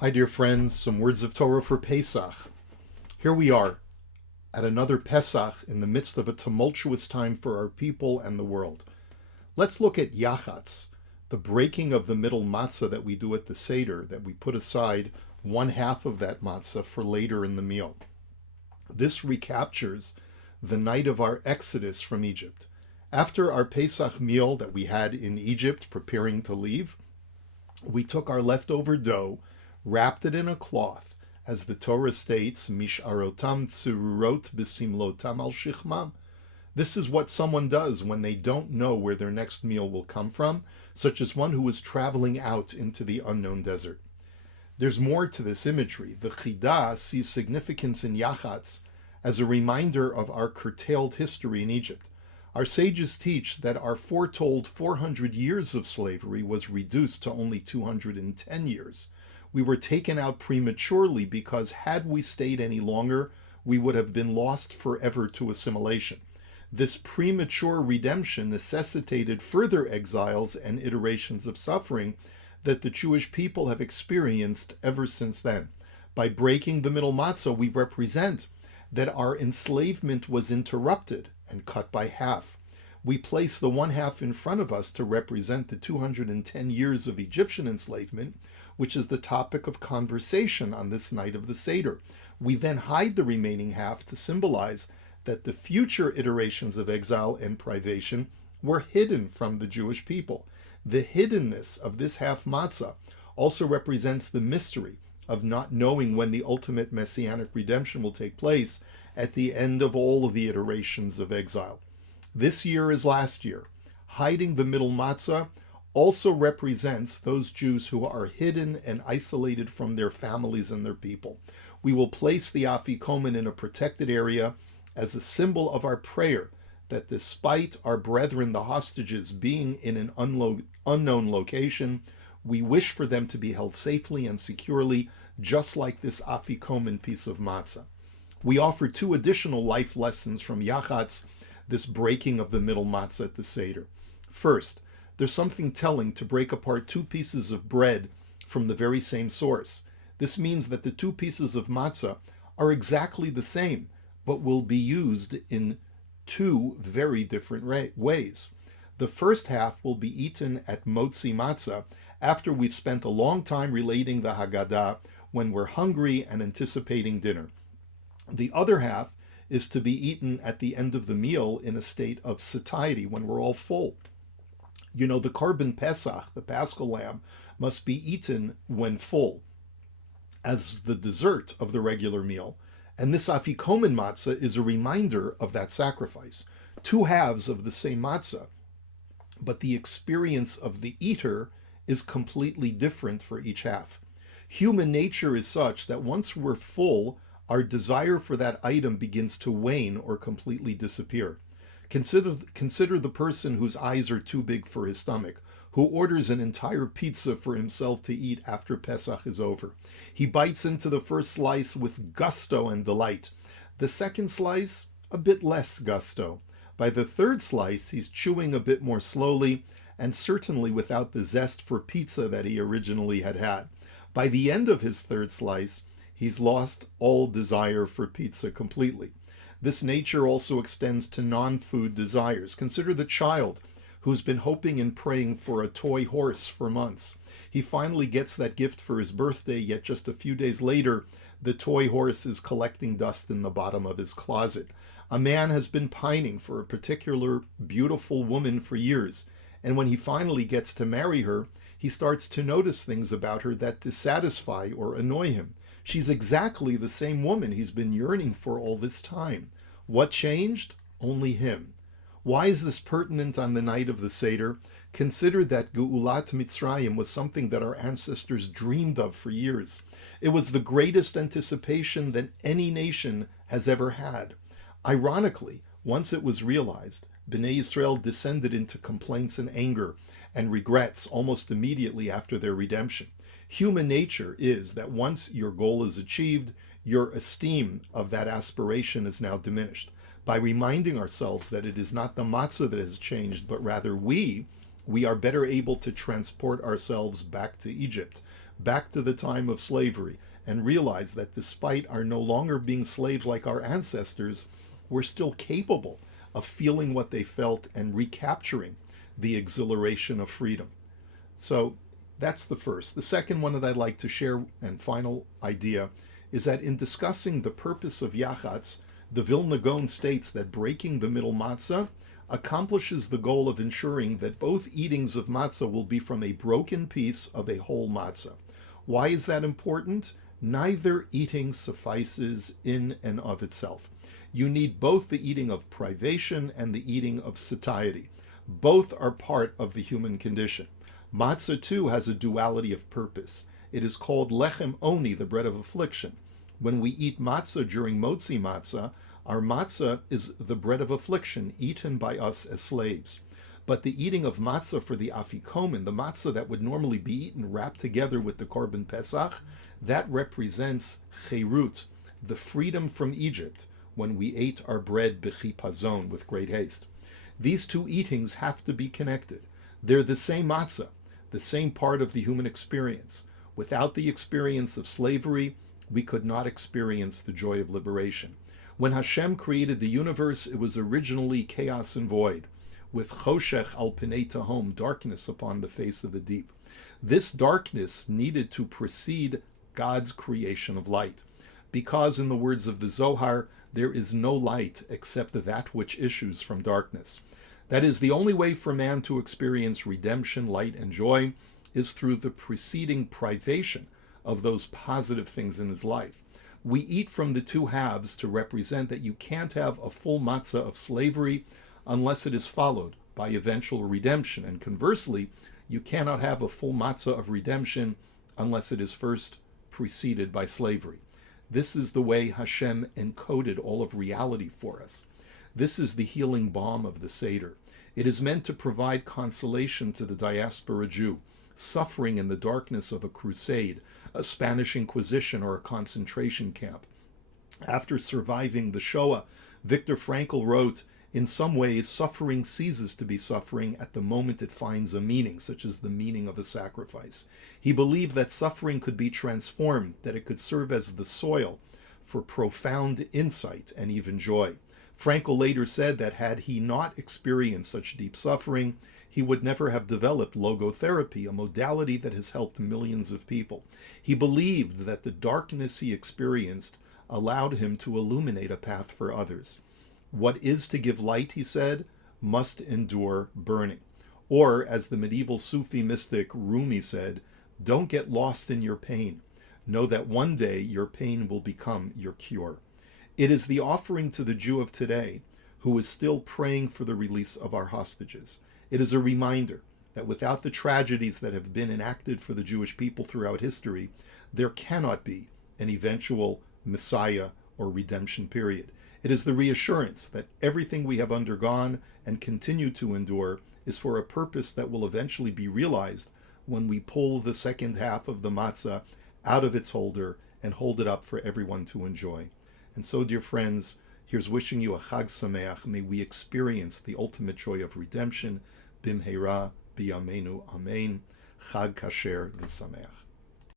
Hi, dear friends. Some words of Torah for Pesach. Here we are at another Pesach in the midst of a tumultuous time for our people and the world. Let's look at Yachats, the breaking of the middle matzah that we do at the Seder, that we put aside one half of that matzah for later in the meal. This recaptures the night of our exodus from Egypt. After our Pesach meal that we had in Egypt, preparing to leave, we took our leftover dough, wrapped it in a cloth, as the Torah states, Mish'arotam tzururot b'simlotam al shichmam. This is what someone does when they don't know where their next meal will come from, such as one who is traveling out into the unknown desert. There's more to this imagery. The Chidah sees significance in Yachats as a reminder of our curtailed history in Egypt. Our sages teach that our foretold 400 years of slavery was reduced to only 210 years. We were taken out prematurely because had we stayed any longer, we would have been lost forever to assimilation. This premature redemption necessitated further exiles and iterations of suffering that the Jewish people have experienced ever since then. By breaking the middle matzah, we represent that our enslavement was interrupted and cut by half. We place the one half in front of us to represent the 210 years of Egyptian enslavement, which is the topic of conversation on this night of the Seder. We then hide the remaining half to symbolize that the future iterations of exile and privation were hidden from the Jewish people. The hiddenness of this half matzah also represents the mystery of not knowing when the ultimate messianic redemption will take place at the end of all of the iterations of exile. This year is last year. Hiding the middle matzah also represents those Jews who are hidden and isolated from their families and their people. We will place the afikomen in a protected area as a symbol of our prayer that despite our brethren, the hostages, being in an unknown location, we wish for them to be held safely and securely, just like this afikomen piece of matzah. We offer two additional life lessons from Yachats, this breaking of the middle matzah at the Seder. First, there's something telling to break apart two pieces of bread from the very same source. This means that the two pieces of matzah are exactly the same, but will be used in two very different ways. The first half will be eaten at motzi matzah after we've spent a long time relating the Haggadah when we're hungry and anticipating dinner. The other half is to be eaten at the end of the meal in a state of satiety when we're all full. You know, the korban Pesach, the Paschal lamb, must be eaten when full, as the dessert of the regular meal. And this afikomen matzah is a reminder of that sacrifice. Two halves of the same matzah, but the experience of the eater is completely different for each half. Human nature is such that once we're full, our desire for that item begins to wane or completely disappear. Consider the person whose eyes are too big for his stomach, who orders an entire pizza for himself to eat after Pesach is over. He bites into the first slice with gusto and delight. The second slice, a bit less gusto. By the third slice, he's chewing a bit more slowly, and certainly without the zest for pizza that he originally had. By the end of his third slice, he's lost all desire for pizza completely. This nature also extends to non-food desires. Consider the child who's been hoping and praying for a toy horse for months. He finally gets that gift for his birthday, yet just a few days later, the toy horse is collecting dust in the bottom of his closet. A man has been pining for a particular beautiful woman for years, and when he finally gets to marry her, he starts to notice things about her that dissatisfy or annoy him. She's exactly the same woman he's been yearning for all this time. What changed? Only him. Why is this pertinent on the night of the Seder? Consider that Geulat Mitzrayim was something that our ancestors dreamed of for years. It was the greatest anticipation that any nation has ever had. Ironically, once it was realized, Bnei Yisrael descended into complaints and anger and regrets almost immediately after their redemption. Human nature is that once your goal is achieved, your esteem of that aspiration is now diminished. By reminding ourselves that it is not the matzah that has changed, but rather we are better able to transport ourselves back to Egypt. back to the time of slavery and realize that despite our no longer being slaves like our ancestors, we're still capable of feeling what they felt and recapturing the exhilaration of freedom. So that's the first. The second one that I'd like to share, and final idea, is that in discussing the purpose of Yarhzeit, the Vilna Gaon states that breaking the middle matzah accomplishes the goal of ensuring that both eatings of matzah will be from a broken piece of a whole matzah. Why is that important? Neither eating suffices in and of itself. You need both the eating of privation and the eating of satiety. Both are part of the human condition. Matzah, too, has a duality of purpose. It is called lechem oni, the bread of affliction. When we eat matzah during motzi matzah, our matzah is the bread of affliction eaten by us as slaves. But the eating of matzah for the afikomen, the matzah that would normally be eaten wrapped together with the korban Pesach, that represents cherut, the freedom from Egypt, when we ate our bread b'chipazon, with great haste. These two eatings have to be connected. They're the same matzah, the same part of the human experience. Without the experience of slavery, we could not experience the joy of liberation. When Hashem created the universe, it was originally chaos and void, with choshech al pnei tahom, darkness upon the face of the deep. This darkness needed to precede God's creation of light, because in the words of the Zohar, there is no light except that which issues from darkness. That is, the only way for man to experience redemption, light, and joy is through the preceding privation of those positive things in his life. We eat from the two halves to represent that you can't have a full matzah of slavery unless it is followed by eventual redemption. And conversely, you cannot have a full matzah of redemption unless it is first preceded by slavery. This is the way Hashem encoded all of reality for us. This is the healing balm of the Seder. It is meant to provide consolation to the diaspora Jew, suffering in the darkness of a crusade, a Spanish Inquisition, or a concentration camp. After surviving the Shoah, Viktor Frankl wrote, "In some ways, suffering ceases to be suffering at the moment it finds a meaning, such as the meaning of a sacrifice." He believed that suffering could be transformed, that it could serve as the soil for profound insight and even joy. Frankl later said that had he not experienced such deep suffering, he would never have developed logotherapy, a modality that has helped millions of people. He believed that the darkness he experienced allowed him to illuminate a path for others. What is to give light, he said, must endure burning. Or, as the medieval Sufi mystic Rumi said, don't get lost in your pain. Know that one day your pain will become your cure. It is the offering to the Jew of today who is still praying for the release of our hostages. It is a reminder that without the tragedies that have been enacted for the Jewish people throughout history, there cannot be an eventual Messiah or redemption period. It is the reassurance that everything we have undergone and continue to endure is for a purpose that will eventually be realized when we pull the second half of the matzah out of its holder and hold it up for everyone to enjoy. And so, dear friends, here's wishing you a Chag Sameach. May we experience the ultimate joy of redemption. Bimheira b'yameinu amen. Chag kasher v'sameach.